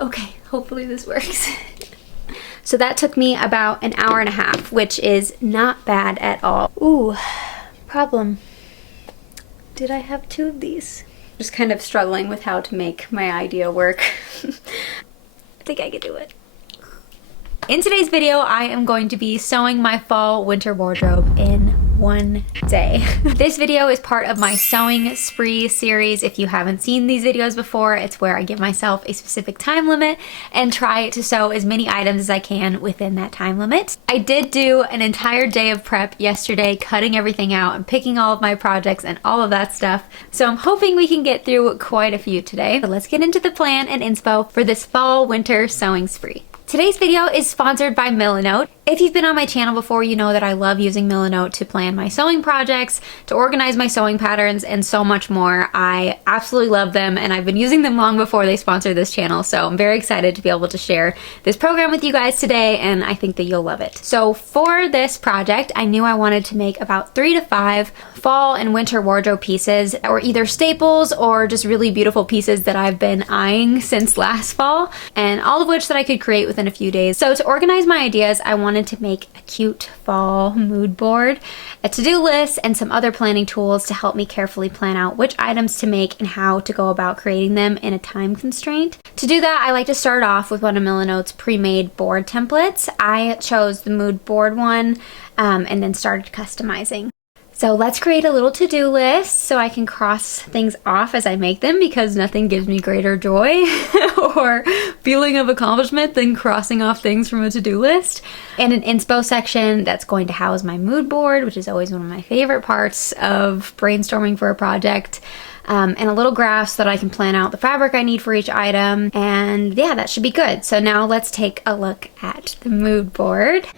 Okay, hopefully this works. So that took me about an hour and a half, which is not bad at all. Ooh, problem. Did I have 2 of these? Just kind of struggling with how to make my idea work. I think I can do it. In today's video, I am going to be sewing my fall winter wardrobe in one day. This video is part of my sewing spree series. If you haven't seen these videos before, it's where I give myself a specific time limit and try to sew as many items as I can within that time limit. I did do an entire day of prep yesterday, cutting everything out and picking all of my projects and all of that stuff. So I'm hoping we can get through quite a few today. So let's get into the plan and inspo for this fall winter sewing spree. Today's video is sponsored by Milanote. If you've been on my channel before, you know that I love using Milanote to plan my sewing projects, to organize my sewing patterns, and so much more. I absolutely love them, and I've been using them long before they sponsored this channel, so I'm very excited to be able to share this program with you guys today, and I think that you'll love it. So for this project, I knew I wanted to make about 3 to 5 fall and winter wardrobe pieces, or either staples or just really beautiful pieces that I've been eyeing since last fall, and all of which that I could create within a few days. So to organize my ideas, I wanted to make a cute fall mood board, a to-do list, and some other planning tools to help me carefully plan out which items to make and how to go about creating them in a time constraint. To do that, I like to start off with one of Milanote's pre-made board templates. I chose the mood board one and then started customizing. So let's create a little to-do list so I can cross things off as I make them, because nothing gives me greater joy or feeling of accomplishment than crossing off things from a to-do list. And an inspo section that's going to house my mood board, which is always one of my favorite parts of brainstorming for a project. And a little graph so that I can plan out the fabric I need for each item. And yeah, that should be good. So now let's take a look at the mood board.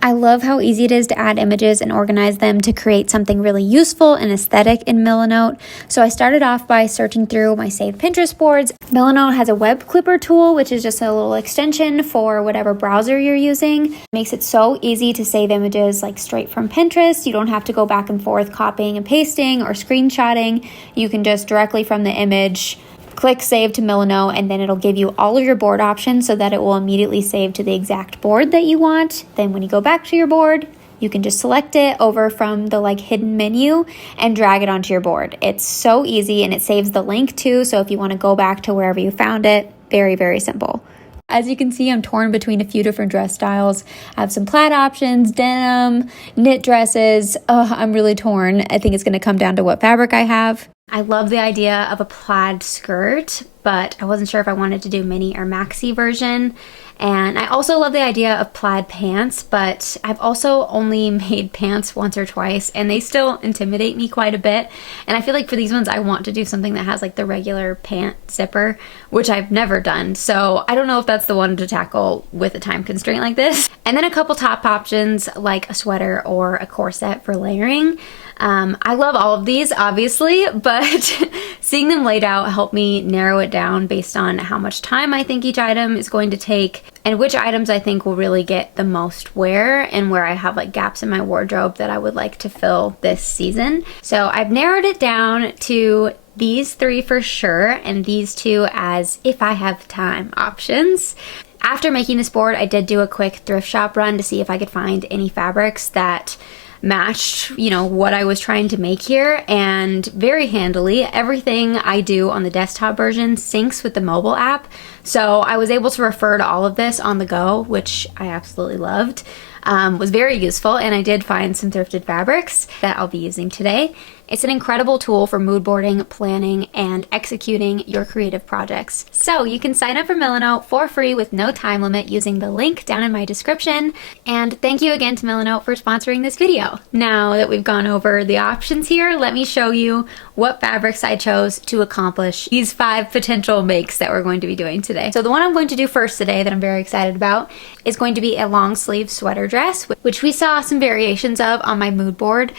I love how easy it is to add images and organize them to create something really useful and aesthetic in Milanote. So I started off by searching through my saved Pinterest boards. Milanote has a web clipper tool, which is just a little extension for whatever browser you're using. It makes it so easy to save images like straight from Pinterest. You don't have to go back and forth copying and pasting or screenshotting. You can just directly from the image click save to Milanote, and then it'll give you all of your board options so that it will immediately save to the exact board that you want. Then when you go back to your board, you can just select it over from the hidden menu and drag it onto your board. It's so easy, and it saves the link too, so if you want to go back to wherever you found it, very, very simple. As you can see, I'm torn between a few different dress styles. I have some plaid options, denim, knit dresses. I'm really torn. I think it's going to come down to what fabric I have. I love the idea of a plaid skirt, but I wasn't sure if I wanted to do mini or maxi version. And I also love the idea of plaid pants, but I've also only made pants once or twice, and they still intimidate me quite a bit. And I feel like for these ones, I want to do something that has the regular pant zipper, which I've never done. So I don't know if that's the one to tackle with a time constraint like this. And then a couple top options like a sweater or a corset for layering. I love all of these, obviously, but seeing them laid out helped me narrow it down based on how much time I think each item is going to take and which items I think will really get the most wear and where I have gaps in my wardrobe that I would like to fill this season. So I've narrowed it down to these 3 for sure, and these 2 as if I have time options. After making this board, I did do a quick thrift shop run to see if I could find any fabrics that matched, what I was trying to make here, and very handily, everything I do on the desktop version syncs with the mobile app. So I was able to refer to all of this on the go, which I absolutely loved. Was very useful, and I did find some thrifted fabrics that I'll be using today. It's an incredible tool for mood boarding, planning, and executing your creative projects. So you can sign up for Milanote for free with no time limit using the link down in my description. And thank you again to Milanote for sponsoring this video. Now that we've gone over the options here, let me show you what fabrics I chose to accomplish these 5 potential makes that we're going to be doing today. So the one I'm going to do first today that I'm very excited about is going to be a long sleeve sweater dress, which we saw some variations of on my mood board.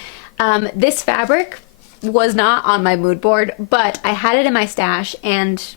This fabric was not on my mood board, but I had it in my stash and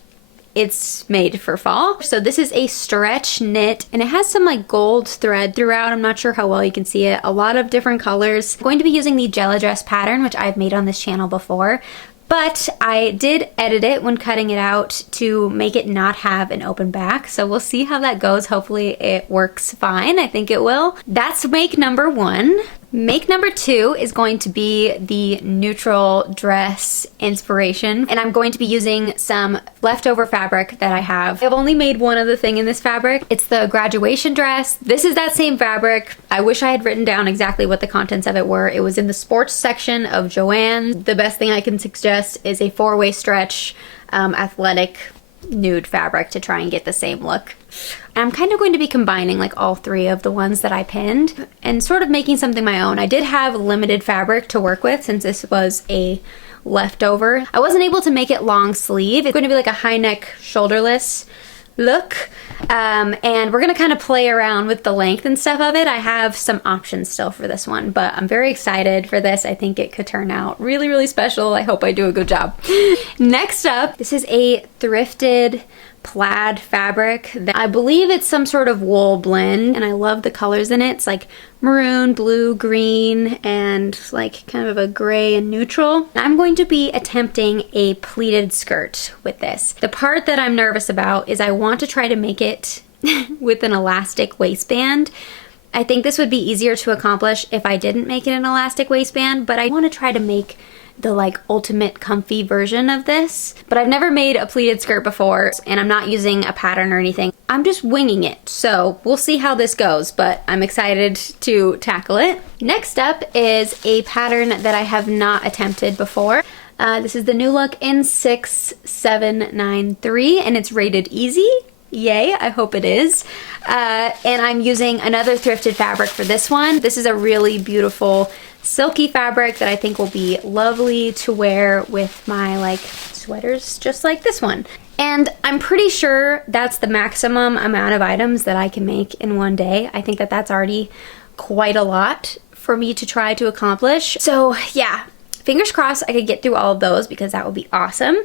it's made for fall. So this is a stretch knit, and it has some gold thread throughout. I'm not sure how well you can see it. A lot of different colors. I'm going to be using the Jela Dress pattern, which I've made on this channel before. But I did edit it when cutting it out to make it not have an open back. So we'll see how that goes. Hopefully it works fine. I think it will. That's make number 1. Make number 2 is going to be the neutral dress inspiration, and I'm going to be using some leftover fabric that I have. I've only made one other thing in this fabric. It's the graduation dress. This is that same fabric. I wish I had written down exactly what the contents of it were. It was in the sports section of Joann's. The best thing I can suggest is a 4-way stretch athletic nude fabric to try and get the same look. I'm kind of going to be combining like all 3 of the ones that I pinned and sort of making something my own. I did have limited fabric to work with since this was a leftover. I wasn't able to make it long sleeve. It's going to be like a high neck shoulderless look, and we're gonna kind of play around with the length and stuff of it. I have some options still for this one, but I'm very excited for this. I think it could turn out really, really special. I hope I do a good job. Next up, this is a thrifted plaid fabric that I believe it's some sort of wool blend, and I love the colors in it. It's like maroon, blue, green, and like kind of a gray and neutral. I'm going to be attempting a pleated skirt with this. The part that I'm nervous about is I want to try to make it with an elastic waistband. I think this would be easier to accomplish if I didn't make it an elastic waistband, but I want to try to make the like ultimate comfy version of this. But I've never made a pleated skirt before, and I'm not using a pattern or anything. I'm just winging it, so we'll see how this goes, but I'm excited to tackle it. Next up is a pattern that I have not attempted before. This is the New Look in 6793, and it's rated easy. Yay, I hope it is. And I'm using another thrifted fabric for this one. This is a really beautiful silky fabric that I think will be lovely to wear with my like sweaters just like this one. And I'm pretty sure that's the maximum amount of items that I can make in one day. I think that that's already quite a lot for me to try to accomplish. So yeah, fingers crossed I could get through all of those because that would be awesome.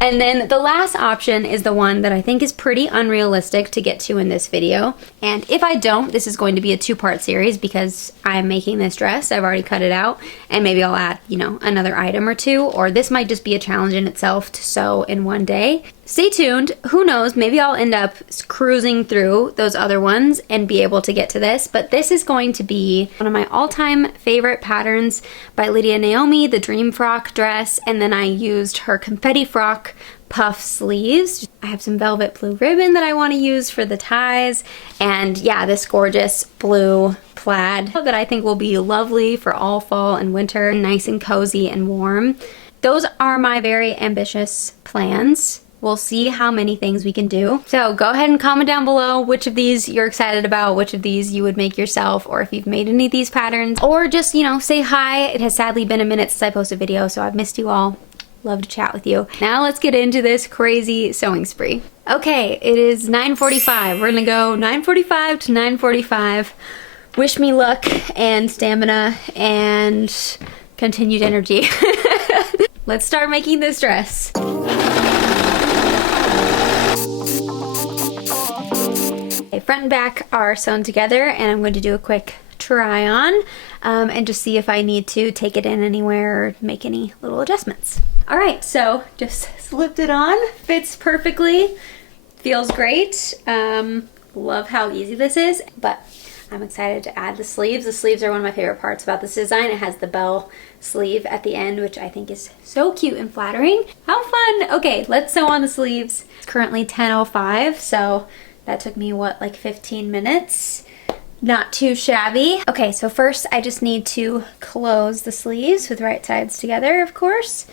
And then the last option is the one that I think is pretty unrealistic to get to in this video. And if I don't, this is going to be a 2-part series because I'm making this dress. I've already cut it out, and maybe I'll add, you know, another item or 2, or this might just be a challenge in itself to sew in one day. Stay tuned. Who knows, maybe I'll end up cruising through those other ones and be able to get to this, but this is going to be one of my all-time favorite patterns by Lydia Naomi, the Dream Frock dress, and then I used her Confetti Frock puff sleeves. I have some velvet blue ribbon that I want to use for the ties, and yeah, this gorgeous blue plaid that I think will be lovely for all fall and winter, nice and cozy and warm. Those are my very ambitious plans. We'll see how many things we can do. So go ahead and comment down below which of these you're excited about, which of these you would make yourself, or if you've made any of these patterns, or just, you know, say hi. It has sadly been a minute since I posted a video, so I've missed you all. Love to chat with you. Now let's get into this crazy sewing spree. Okay, it is 9:45. We're gonna go 9:45 to 9:45. Wish me luck and stamina and continued energy. Let's start making this dress. Okay, front and back are sewn together, and I'm going to do a quick try on and just see if I need to take it in anywhere or make any little adjustments. All right, so just slipped it on, fits perfectly, feels great. Love how easy this is, but I'm excited to add the sleeves. The sleeves are one of my favorite parts about this design. It has the bell sleeve at the end, which I think is so cute and flattering. How fun. Okay, let's sew on the sleeves. It's currently 10:05, so that took me, what, like 15 minutes? Not too shabby. Okay, so first I just need to close the sleeves with right sides together, of course.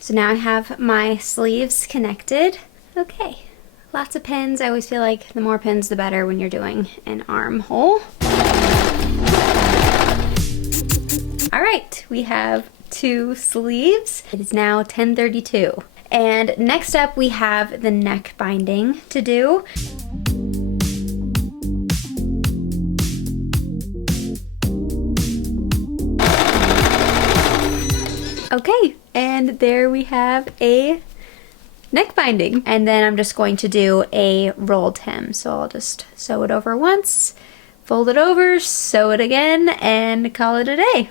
So now I have my sleeves connected. Okay, lots of pins. I always feel like the more pins the better when you're doing an armhole. All right, we have 2 sleeves. It is now 10:32. And next up we have the neck binding to do. Okay, and there we have a neck binding. And then I'm just going to do a rolled hem. So I'll just sew it over once, fold it over, sew it again, and call it a day.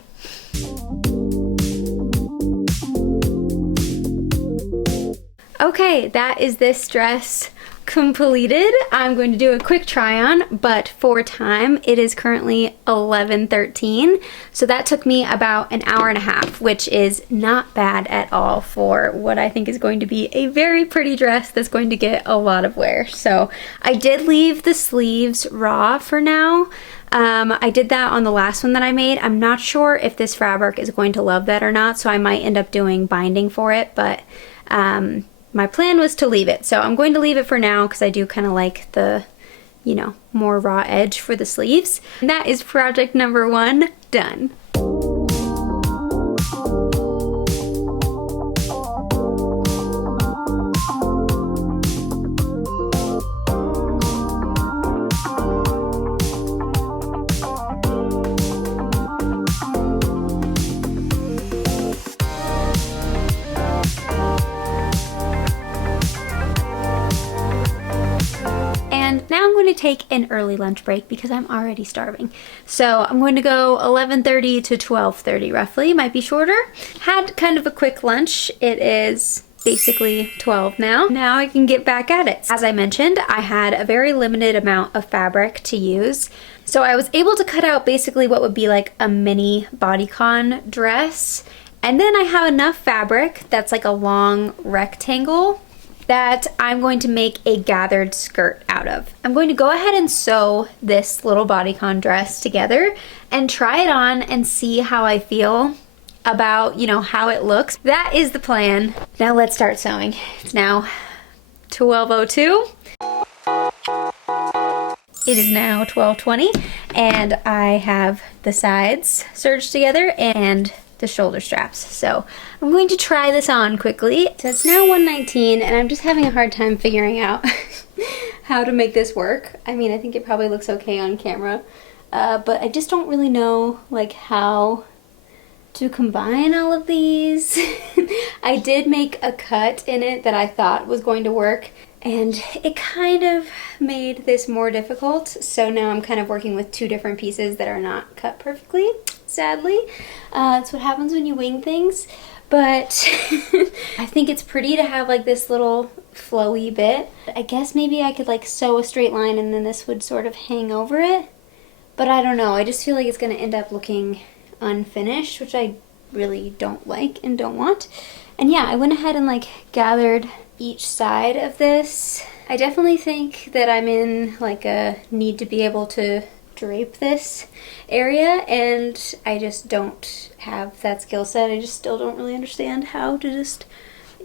Okay, that is this dress completed. I'm going to do a quick try on, but for time, it is currently 11:13. So that took me about an hour and a half, which is not bad at all for what I think is going to be a very pretty dress that's going to get a lot of wear. So I did leave the sleeves raw for now. I did that on the last one that I made. I'm not sure if this fabric is going to love that or not, so I might end up doing binding for it, but my plan was to leave it. So I'm going to leave it for now because I do kind of like the, you know, more raw edge for the sleeves. And that is project number 1 done. Now I'm going to take an early lunch break because I'm already starving. So I'm going to go 11:30 to 12:30 roughly, might be shorter. Had kind of a quick lunch. It is basically 12 now. Now I can get back at it. As I mentioned, I had a very limited amount of fabric to use. So I was able to cut out basically what would be like a mini bodycon dress. And then I have enough fabric that's like a long rectangle that I'm going to make a gathered skirt out of. I'm going to go ahead and sew this little bodycon dress together and try it on and see how I feel about, you know, how it looks. That is the plan. Now let's start sewing. It's now 12:02. It is now 12:20 and I have the sides serged together and the shoulder straps. So I'm going to try this on quickly. So it's now 1:19 and I'm just having a hard time figuring out how to make this work. I mean, I think it probably looks okay on camera, but I just don't really know like how to combine all of these. I did make a cut in it that I thought was going to work, and it kind of made this more difficult. So now I'm kind of working with 2 different pieces that are not cut perfectly, sadly. That's what happens when you wing things. But I think it's pretty to have like this little flowy bit. I guess maybe I could like sew a straight line and then this would sort of hang over it. But I don't know, I just feel like it's gonna end up looking unfinished, which I really don't like and don't want. And yeah, I went ahead and like gathered each side of this. I definitely think that I'm in like a need to be able to drape this area, and I just don't have that skill set. I just still don't really understand how to just,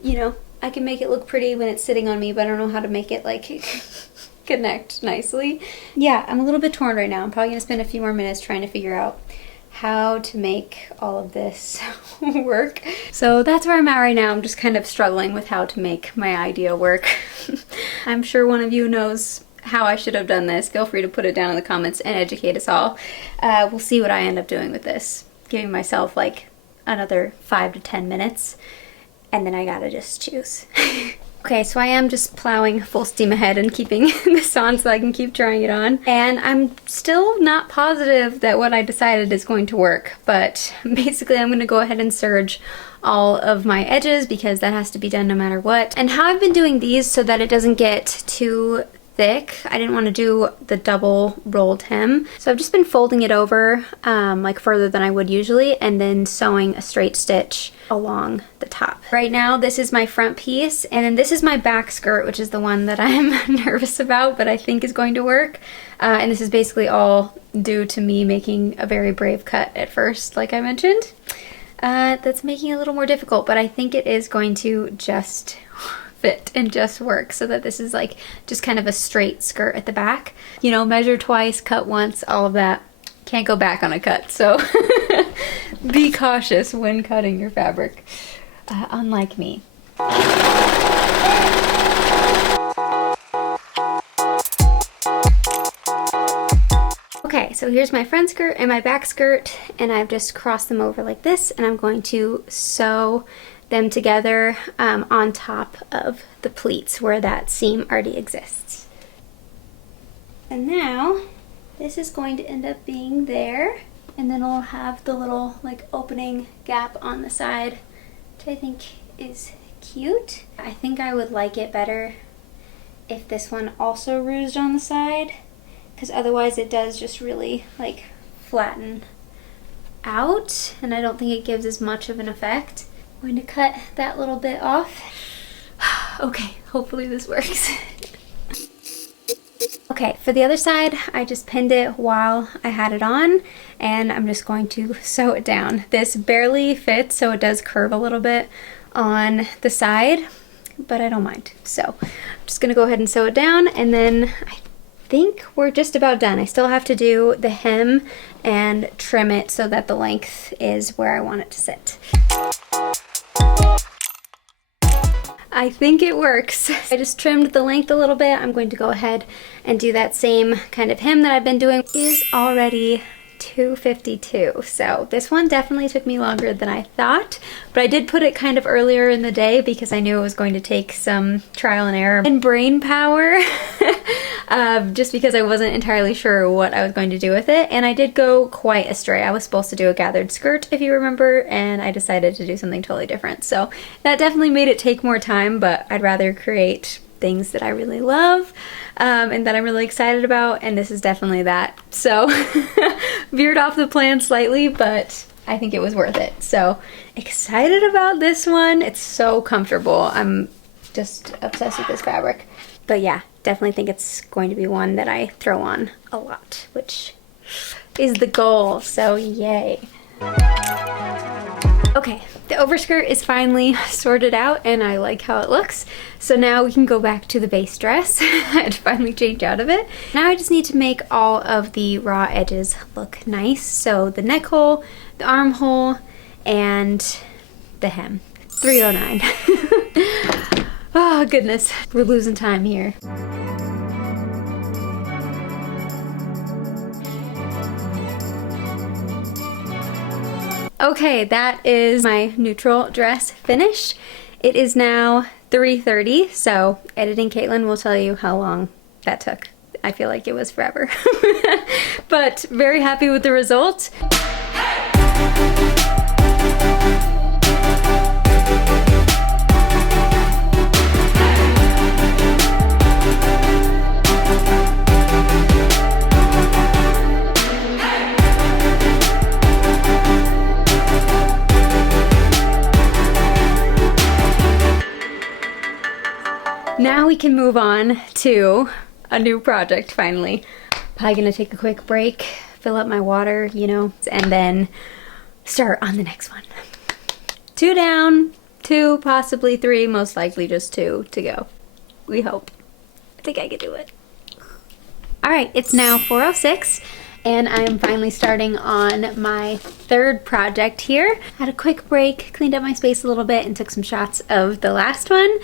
you know, I can make it look pretty when it's sitting on me, but I don't know how to make it like connect nicely. Yeah, I'm a little bit torn right now. I'm probably gonna spend a few more minutes trying to figure out how to make all of this work. So that's where I'm at right now. I'm just kind of struggling with how to make my idea work. I'm sure one of you knows how I should have done this. Feel free to put it down in the comments and educate us all. We'll see what I end up doing with this. Giving myself like another 5 to 10 minutes and then I gotta just choose. Okay, so I am just plowing full steam ahead and keeping this on so I can keep trying it on. And I'm still not positive that what I decided is going to work, but basically I'm gonna go ahead and serge all of my edges because that has to be done no matter what. And how I've been doing these so that it doesn't get too thick, I didn't want to do the double rolled hem. So I've just been folding it over like further than I would usually and then sewing a straight stitch along the top. Right now this is my front piece and then this is my back skirt, which is the one that I'm nervous about but I think is going to work. And this is basically all due to me making a very brave cut at first, like I mentioned. That's making it a little more difficult, but I think it is going to just fit and just work so that this is like just kind of a straight skirt at the back. You know, measure twice, cut once, all of that. Can't go back on a cut, so be cautious when cutting your fabric, unlike me. Okay, so here's my front skirt and my back skirt, and I've just crossed them over like this, and I'm going to sew them together on top of the pleats where that seam already exists. And now this is going to end up being there, and then it'll have the little like opening gap on the side, which I think is cute. I think I would like it better if this one also ruched on the side, because otherwise it does just really like flatten out, and I don't think it gives as much of an effect. I'm going to cut that little bit off. Okay, hopefully this works. Okay, for the other side, I just pinned it while I had it on, and I'm just going to sew it down. This barely fits, so it does curve a little bit on the side, but I don't mind. So I'm just gonna go ahead and sew it down, and then I think we're just about done. I still have to do the hem and trim it so that the length is where I want it to sit. I think it works. I just trimmed the length a little bit. I'm going to go ahead and do that same kind of hem that I've been doing. It is already 2:52, so this one definitely took me longer than I thought, but I did put it kind of earlier in the day because I knew it was going to take some trial and error and brain power, just because I wasn't entirely sure what I was going to do with it, and I did go quite astray. I was supposed to do a gathered skirt, if you remember, and I decided to do something totally different, so that definitely made it take more time, but I'd rather create things that I really love and that I'm really excited about, and this is definitely that. So veered off the plan slightly, but I think it was worth it. So excited about this one. It's so comfortable. I'm just obsessed with this fabric. But yeah, definitely think it's going to be one that I throw on a lot, which is the goal, so yay. Okay, the overskirt is finally sorted out and I like how it looks. So now we can go back to the base dress. I had to finally change out of it. Now I just need to make all of the raw edges look nice. So the neck hole, the armhole, and the hem. 309. Oh goodness, we're losing time here. Okay, that is my neutral dress finished. It is now 3:30, so editing Caitlin will tell you how long that took. I feel like it was forever. But very happy with the result. Now we can move on to a new project finally. Probably gonna take a quick break, fill up my water, you know, and then start on the next one. 2 down, 2, possibly 3, most likely just 2 to go. We hope. I think I can do it. All right, it's now 4:06. And I am finally starting on my third project here. Had a quick break, cleaned up my space a little bit, and took some shots of the last one.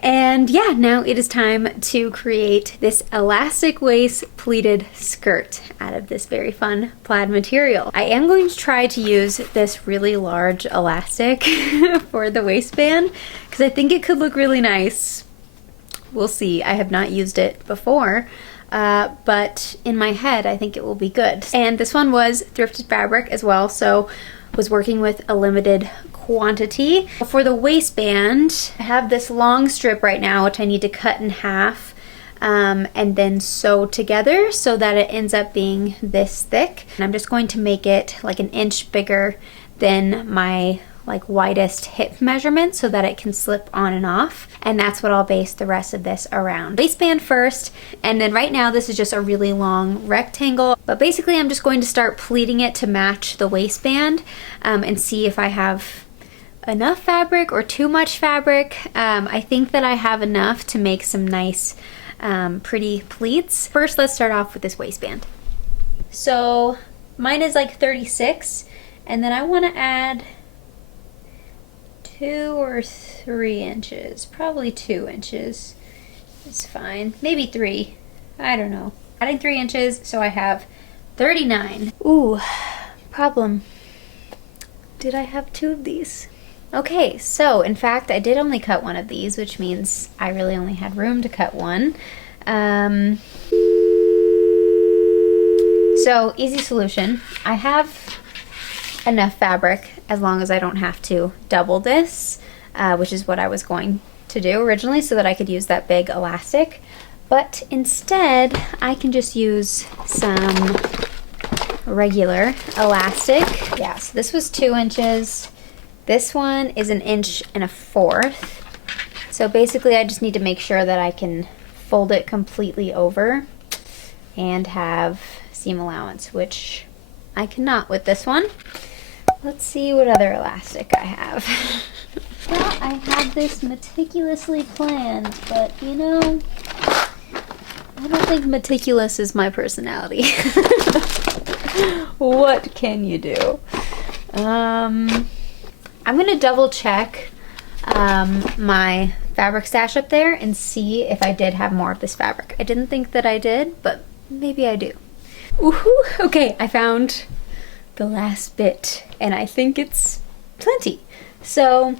And yeah, now it is time to create this elastic waist pleated skirt out of this very fun plaid material. I am going to try to use this really large elastic for the waistband because I think it could look really nice. We'll see. I have not used it before. But in my head, I think it will be good. And this one was thrifted fabric as well, so was working with a limited quantity. For the waistband, I have this long strip right now, which I need to cut in half and then sew together so that it ends up being this thick. And I'm just going to make it like an inch bigger than my like widest hip measurement so that it can slip on and off, and that's what I'll base the rest of this around. Waistband first, and then right now this is just a really long rectangle, but basically I'm just going to start pleating it to match the waistband and see if I have enough fabric or too much fabric. I think that I have enough to make some nice pretty pleats. First, let's start off with this waistband. So mine is like 36, and then I want to add 2 or 3 inches, probably 2 inches is fine, maybe 3, I don't know. Adding 3 inches, so I have 39. Ooh, problem. Did I have 2 of these? Okay, so in fact I did only cut 1 of these, which means I really only had room to cut 1. So easy solution. I have enough fabric as long as I don't have to double this, which is what I was going to do originally so that I could use that big elastic. But instead, I can just use some regular elastic. Yeah, so this was 2 inches. This one is 1 1/4 inches. So basically I just need to make sure that I can fold it completely over and have seam allowance, which I cannot with this one. Let's see what other elastic I have. Well, I have this meticulously planned, but you know, I don't think meticulous is my personality. What can you do? I'm gonna double check my fabric stash up there and see if I did have more of this fabric. I didn't think that I did, but maybe I do. Woohoo! Okay, I found the last bit, and I think it's plenty. So,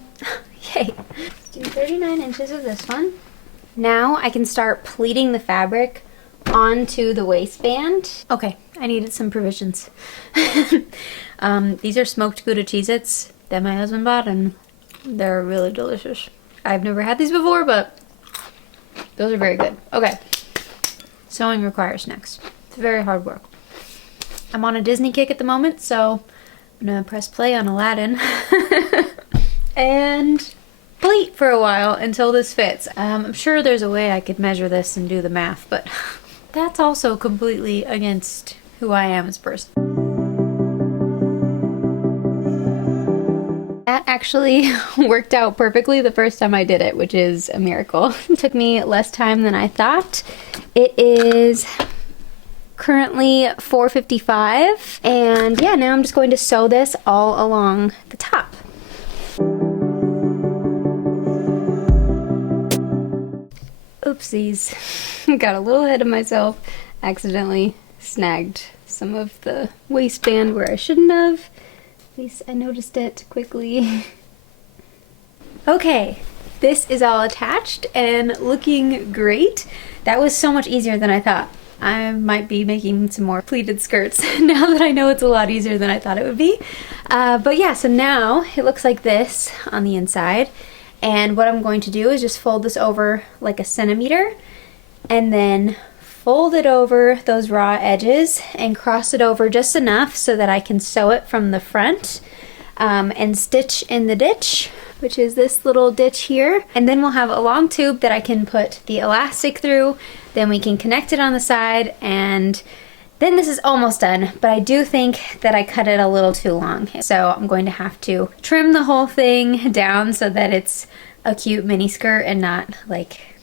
yay. Let's do 39 inches of this one. Now I can start pleating the fabric onto the waistband. Okay, I needed some provisions. These are smoked Gouda Cheez-Its that my husband bought, and they're really delicious. I've never had these before, but those are very good. Okay, sewing requires next. It's very hard work. I'm on a Disney kick at the moment, so I'm gonna press play on Aladdin and pleat for a while until this fits. I'm sure there's a way I could measure this and do the math, but that's also completely against who I am as a person. That actually worked out perfectly the first time I did it, which is a miracle. It took me less time than I thought. It is currently 4:55, and yeah, now I'm just going to sew this all along the top. Oopsies, got a little ahead of myself, accidentally snagged some of the waistband where I shouldn't have. At least I noticed it quickly. Okay, this is all attached and looking great. That was so much easier than I thought. I might be making some more pleated skirts now that I know it's a lot easier than I thought it would be. But yeah, so now it looks like this on the inside. And what I'm going to do is just fold this over like 1 centimeter and then fold it over those raw edges and cross it over just enough so that I can sew it from the front and stitch in the ditch, which is this little ditch here. And then we'll have a long tube that I can put the elastic through, then we can connect it on the side, and then this is almost done, but I do think that I cut it a little too long. So I'm going to have to trim the whole thing down so that it's a cute mini skirt and not like,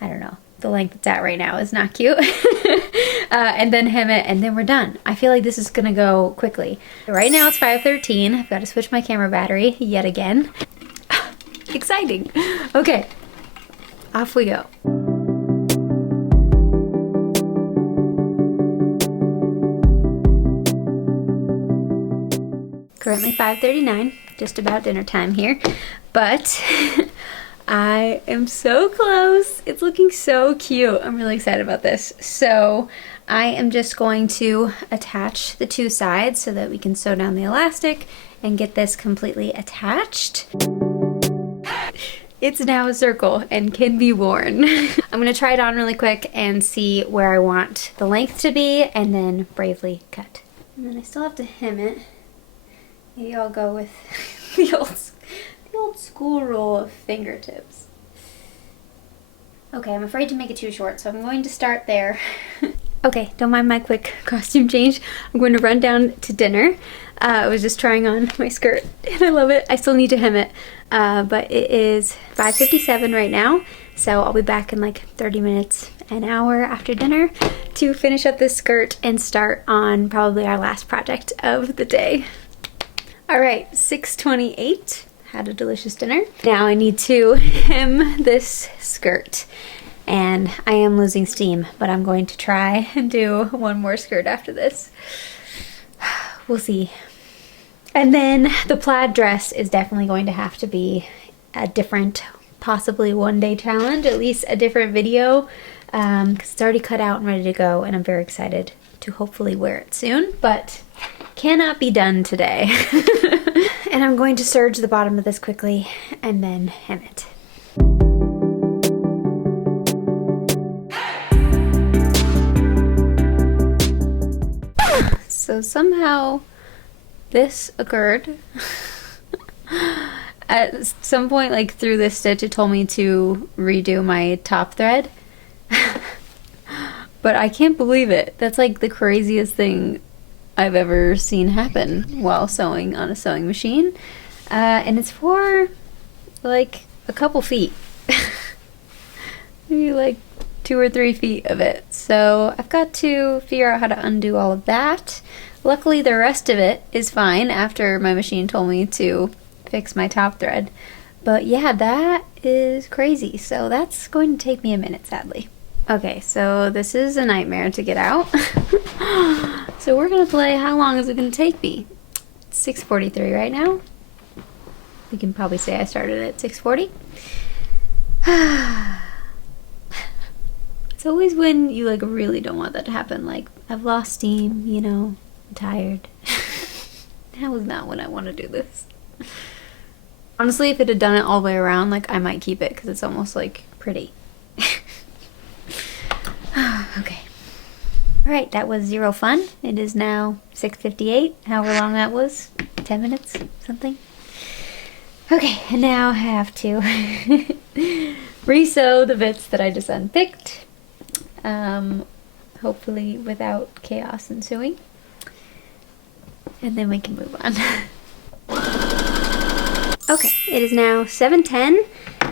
I don't know, the length it's at right now is not cute. And then hem it, and then we're done. I feel like this is gonna go quickly. Right now it's 5:13. I've got to switch my camera battery yet again. Exciting. Okay, off we go. Currently 5:39, just about dinner time here, but I am so close. It's looking so cute. I'm really excited about this. So I am just going to attach the 2 sides so that we can sew down the elastic and get this completely attached. It's now a circle and can be worn. I'm gonna try it on really quick and see where I want the length to be and then bravely cut. And then I still have to hem it. Maybe I'll go with the old school rule of fingertips. Okay, I'm afraid to make it too short, so I'm going to start there. Okay, don't mind my quick costume change. I'm going to run down to dinner. I was just trying on my skirt and I love it. I still need to hem it, but it is 5:57 right now, so I'll be back in like 30 minutes, an hour after dinner to finish up this skirt and start on probably our last project of the day. All right, 6:28. Had a delicious dinner. Now I need to hem this skirt, and I am losing steam, but I'm going to try and do one more skirt after this. We'll see. And then the plaid dress is definitely going to have to be a different, possibly one-day challenge, at least a different video, because it's already cut out and ready to go, and I'm very excited to hopefully wear it soon, but cannot be done today. And I'm going to serge the bottom of this quickly and then hem it. So somehow this occurred. At some point, like through this stitch, it told me to redo my top thread. But I can't believe it. That's like the craziest thing I've ever seen happen while sewing on a sewing machine. And it's for like a couple feet. Maybe like 2 or 3 feet of it. So I've got to figure out how to undo all of that. Luckily the rest of it is fine after my machine told me to fix my top thread. But yeah, that is crazy. So that's going to take me a minute, sadly. Okay, so this is a nightmare to get out. So we're gonna play how long is it gonna take me? It's 6:43 right now. We can probably say I started at 6:40. It's always when you like really don't want that to happen. Like, I've lost steam, you know, I'm tired. Now is not when I want to do this. Honestly, if it had done it all the way around, like, I might keep it because it's almost like pretty. Okay. Alright, that was zero fun. It is now 6:58, however long that was. 10 minutes, something. Okay, and now I have to re-sew the bits that I just unpicked. Hopefully without chaos ensuing. And then we can move on. Okay, it is now 7:10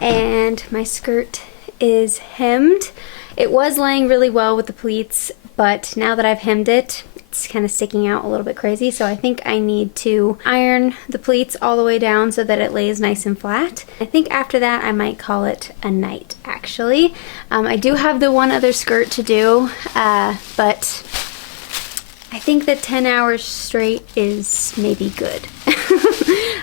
and my skirt is hemmed. It was laying really well with the pleats, but now that I've hemmed it, it's kind of sticking out a little bit crazy, so I think I need to iron the pleats all the way down so that it lays nice and flat. I think after that I might call it a night, actually. I do have the one other skirt to do, but I think that 10 hours straight is maybe good.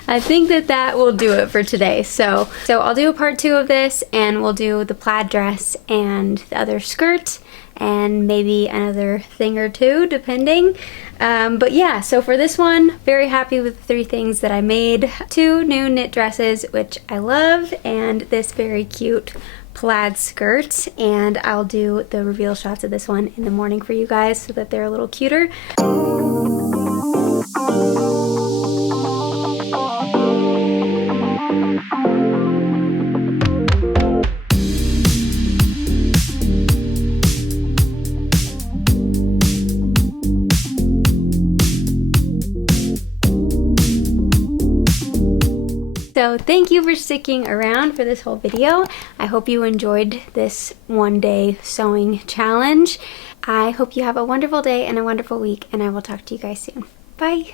I think that that will do it for today. So I'll do a part 2 of this, and we'll do the plaid dress and the other skirt and maybe another thing or two depending. But yeah, so for this one, very happy with the 3 things that I made. 2 new knit dresses, which I love, and this very cute plaid skirt, and I'll do the reveal shots of this one in the morning for you guys so that they're a little cuter. So thank you for sticking around for this whole video. I hope you enjoyed this one-day sewing challenge. I hope you have a wonderful day and a wonderful week, and I will talk to you guys soon. Bye!